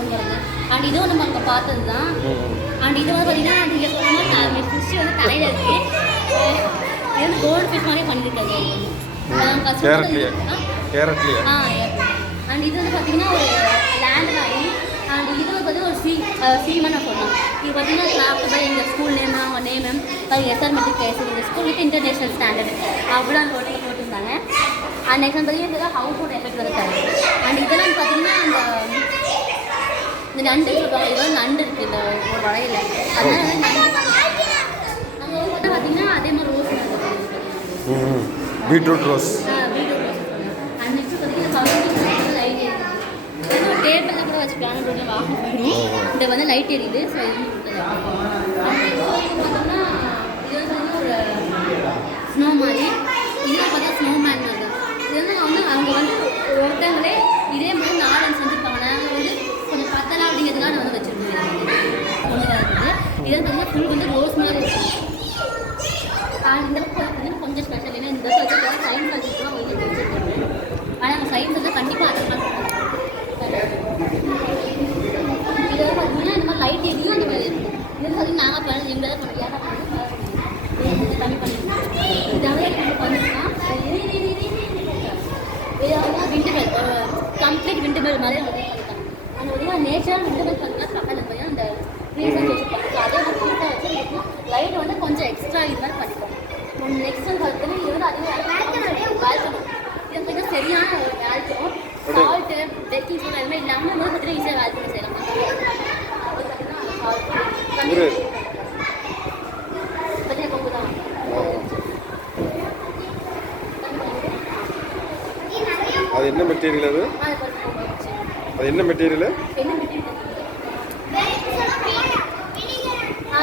கொண்டு வரது. அண்ட் இதுவும் நம்ம அங்கே பார்த்தது தான். அண்ட் இது வந்து பார்த்தீங்கன்னா நீங்கள் சொன்ன மாதிரி ஃபிஷ் வந்து தலையில் இருக்குது. இது வந்து கோல்டு ஃபிஷ் மாதிரியே பண்ணியிருக்காங்க. அண்ட் இது வந்து பார்த்தீங்கன்னா ஒரு லேண்ட் மாதிரி. அண்ட் இது வந்து பார்த்தீங்கன்னா ஒரு சீமாக நான் சொல்லலாம். இது பார்த்தீங்கன்னா கிராஃப்ட் தான் எங்கள் ஸ்கூல் நேம், அவங்க நேம் எஸ்ஆர் மெட்ரிக் கேஸ் இந்த ஸ்கூலுக்கு இன்டர்நேஷ்னல் ஸ்டாண்டர்டு அப்படி அந்த ஹோட்டலில் போட்டிருந்தாங்க. அண்ட் நெக்ஸ்ட் பார்த்தீங்கன்னா இதெல்லாம் ஹவுஸ் ஹோல்ட் எஃபெக்ட் இருக்காது. அண்ட் இதெல்லாம் பார்த்தீங்கன்னா இந்த நண்டு சொல்லுவாங்க. இது வந்து நண்டு இருக்குது இந்த ஒரு வளையல. அதனால வந்து நண்டு அங்கே வந்து பார்த்தீங்கன்னா அதே மாதிரி rose beetroot rose. Beetroot rose. And next பார்த்தீங்கன்னா லைட் எரியுது. டேபிளில் கூட வச்சுக்கலாம். வாகனம் போயிடும். இந்த வந்து லைட் எரியுது. ஸோ இது பார்த்தோம்னா இது வந்து ஒரு ஸ்னோ மாதிரி. இதெல்லாம் பார்த்தா ஸ்னோ மேன் மாதிரி தான். இது வந்து அவங்க வந்து ஒருத்தவங்களே இதே மாதிரி 4 செஞ்சுருப்பாங்க. நாங்கள் வந்து கொஞ்சம் பத்தலாம் அப்படிங்கிறதுலாம் நான் வந்து வச்சுருக்கோம். கொண்டு வரது இது பார்த்தீங்கன்னா ஃபுல் வந்து ரோஸ் மாதிரி இருக்கும். இந்த வந்து கொஞ்சம் ஸ்பெஷல். ஏன்னா இந்த சயின்ஸ் சப்ஜெக்ட்லாம் வந்து வச்சுருக்காங்க. ஆனால் நம்ம சயின்ஸ் வந்து கண்டிப்பாக அதிகமாக இது பார்த்தீங்கன்னா இந்த மாதிரி லைட் எரியும். அந்த மாதிரி இருக்கும். இது பார்த்தீங்கன்னா நாங்கள் பண்ணி எங்களை தான் பண்ணி யாராக கம்மி பண்ணியிருக்கோம். இதாகவே நம்ம பண்ணிருக்கோம். இது வந்து விண்டபெல் கம்ப்ளீட் விண்டபெல் மாதிரி வந்து பண்ணியிருக்காங்க. அந்த வந்து நேச்சுரல் விண்டபெல் பார்த்தீங்கன்னா பக்கத்தில் போய் அந்த ரீசன் வச்சுருப்பாங்க. ஸோ அதே மாதிரி ரீசாக வச்சு லைட் வந்து கொஞ்சம் எக்ஸ்ட்ரா இது மாதிரி பண்ணிப்போம். நெக்ஸ்ட் வந்து பார்த்தீங்கன்னா இது வந்து அதுவே வாழ்க்கணும். இது பார்த்தீங்கன்னா சரியான வாழ்க்கணும். சால்ட்டு பேக்கிங் சோடா எதுவுமே இல்லாமல் வந்து பார்த்தீங்கன்னா ஈஸியாக வாழ்க்கணும் செய்யலாம். அது பார்த்தீங்கன்னா கொங்கு தான். அது என்ன மெட்டீரியல்? அது என்ன மெட்டீரியல்?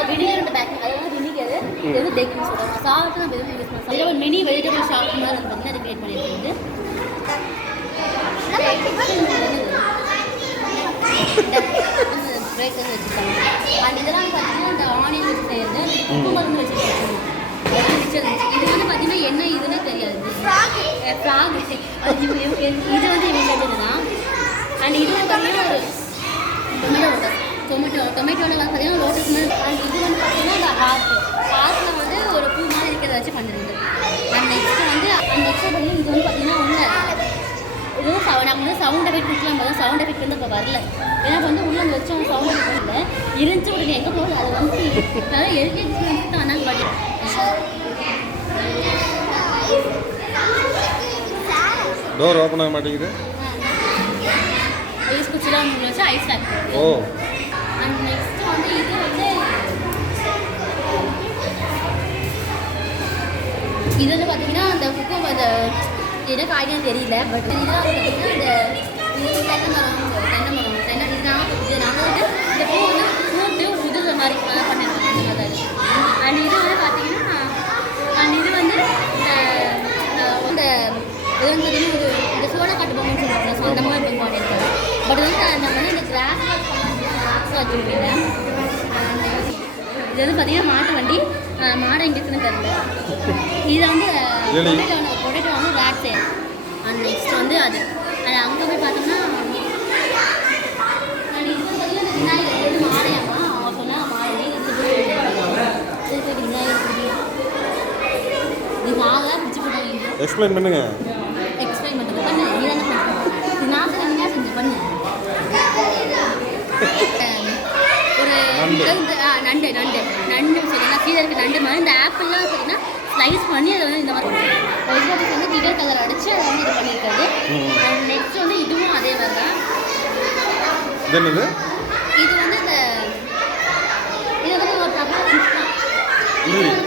Vinegar packing. அதாவது வினிகர் இது வந்து பேக்கிங் சோடா. சால்ட்டு நம்ம எதுவும் யூஸ் பண்ணலாம். இதில் ஒரு மினி வெஜிடபிள் ஷாப் மாதிரி வந்து பார்த்தீங்கன்னா அது கிரியேட் பண்ணியிருக்குது. பிரேக் வந்து வச்சுருக்காங்க. அண்ட் இதெல்லாம் பார்த்தீங்கன்னா இந்த ஆனியன் வச்சு செய்யறது குக்கும்பர் வந்து வச்சுருக்காங்க. இது வந்து பார்த்தீங்கன்னா என்ன இதுன்னு தெரியாது. ஃப்ராக் இது வந்து இவங்க செஞ்சது தான். அண்ட் இது வந்து பார்த்தீங்கன்னா ஒரு டொமேட்டோவில் வந்து பார்த்தீங்கன்னா லோட்டஸ் மாதிரி. அண்ட் இது வந்து பார்த்தீங்கன்னா இந்த ஹார்ட்டில் வந்து ஒரு பூ மாதிரி இருக்கிறத வச்சு பண்ணுறது. அண்ட் நெக்ஸ்ட்டு வந்து பார்த்தீங்கன்னா இது வந்து பார்த்தீங்கன்னா உள்ள இதுவும் நம்ம வந்து சவுண்ட் எஃபெக்ட் கொடுக்கலாம். போதும் சவுண்ட் எஃபெக்ட் வந்து இப்போ வரல. ஏன்னா வந்து உள்ள அந்த வச்சோம் சவுண்ட் எஃபெக்ட் இல்லை இருந்துச்சு. உடனே எங்கே போகுது அதை வந்து அதாவது எல்கேஜி தான் வந்தாங்க. பட் டோர் ஓப்பன் ஆக மாட்டேங்குது. ஐஸ் குச்சிலாம் வச்சு ஐஸ் பேக். ஓ. அண்ட் நெக்ஸ்ட் வந்து இது வந்து பார்த்தீங்கன்னா அந்த குக்கும் அந்த எனக்கு ஐடியா தெரியல. பட் இதெல்லாம் பார்த்தீங்கன்னா இந்த இது தென்னை மரம் இது நாங்கள் வந்து இந்த பூ வந்து பூட்டு உதுற மாதிரி பண்ணியிருக்கோம். அண்ட் இது வந்து பார்த்தீங்கன்னா இது வந்து இந்த இது வந்து பார்த்தீங்கன்னா இந்த சோளக்காட்டு பொம்மைன்னு சொல்லுவாங்க. ஸோ அந்த மாதிரி பொம்மை பண்ணியிருக்காங்க. பட் வந்து நம்ம வந்து இந்த கிராஸ் வச்சுருக்கீங்க. இது வந்து பார்த்தீங்கன்னா மாட்டு வண்டி. மாடை இங்கே இருக்குன்னு தெரியல. இதில் வந்து பொட்டேட்டோ வந்து ரேட் செய்யணும். அண்ட் நெக்ஸ்ட் வந்து அது அங்கே போய் பார்த்தோம்னா நான் இது வந்து பார்த்தீங்கன்னா விநாயகர் வந்து மாடையம்மா அவங்க சொன்னால் மாடை விநாயகர் குடி இது நாங்களாம் பிடிச்சி போட்டாங்க. எக்ஸ்பிளைன் பண்ணுங்க. எக்ஸ்பிளைன் பண்ணுறது பண்ணு. நீ தானே இது நான் தான் செஞ்சு பண்ணு. ஒரு நண்டு சொல்லுங்கள் கீழே இருக்க நண்டு மாதிரி இந்த ஆப்பிள்லாம் பார்த்தீங்கன்னா ஸ்லைஸ் பண்ணி அதை வந்து இந்த மாதிரி வெஜிடபிள்ஸ் வந்து கிட்டர் கலர் அடித்து அதை வந்து இது பண்ணியிருக்காது. அண்ட் நெக்ஸ்ட் வந்து இதுவும் அதே மாதிரி தான். இது வந்து இந்த இது வந்து ஒரு பிரபல ஃபிஷ் தான். இது வந்து